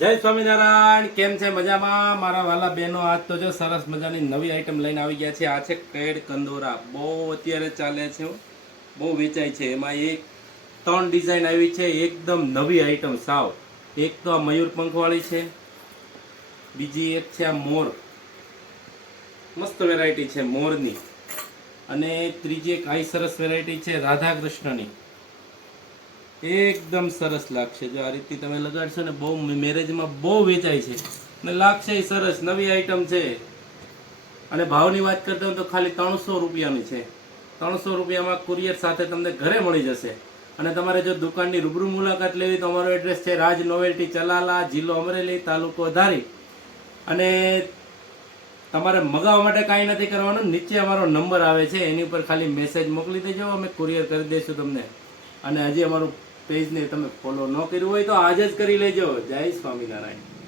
જય સ્વામિનારાયણ. કેમ છે? મજામાં મારા વાલા બહેનો? આજ તો જો સરસ મજાની નવી આઈટમ લઈને આવી ગયા છે. આ છે કેડ કંદોરા. બહુ અત્યારે ચાલે છે, બહુ વેચાય છે. એમાં એક 3 ડિઝાઇન આવી છે, એકદમ નવી આઈટમ સાવ. એક તો આ મયુર પંખવાળી છે, બીજી એક છે આ મોર, મસ્ત વેરાયટી છે મોરની, અને ત્રીજી એક આઈ સરસ વેરાયટી છે રાધા કૃષ્ણની. એકદમ સરસ લાગશે જો આ રીતે તમે લગાડશો ને. બહુ મેરેજમાં બહુ વેચાય છે ને લાગશે સરસ. નવી આઈટમ છે. અને ભાવની વાત કરતા હું તો ખાલી 300 રૂપિયાની છે. 300 રૂપિયામાં કુરિયર સાથે તમને ઘરે મળી જશે. અને તમારે જો દુકાનની રૂબરૂ મુલાકાત લેવી તો અમારો એડ્રેસ છે રાજ નોવેલ્ટી, ચલાલા, જિલ્લો અમરેલી, તાલુકો ધારી. અને તમારે મગાવવા માટે કાંઈ નથી કરવાનું, નીચે અમારો નંબર આવે છે એની ઉપર ખાલી મેસેજ મોકલી દેજો, અમે કુરિયર કરી દઈશું તમને. અને હજી અમારું પેજને તમે ફોલો ન કર્યું હોય તો આજે જ કરી લેજો. જય સ્વામિનારાયણ.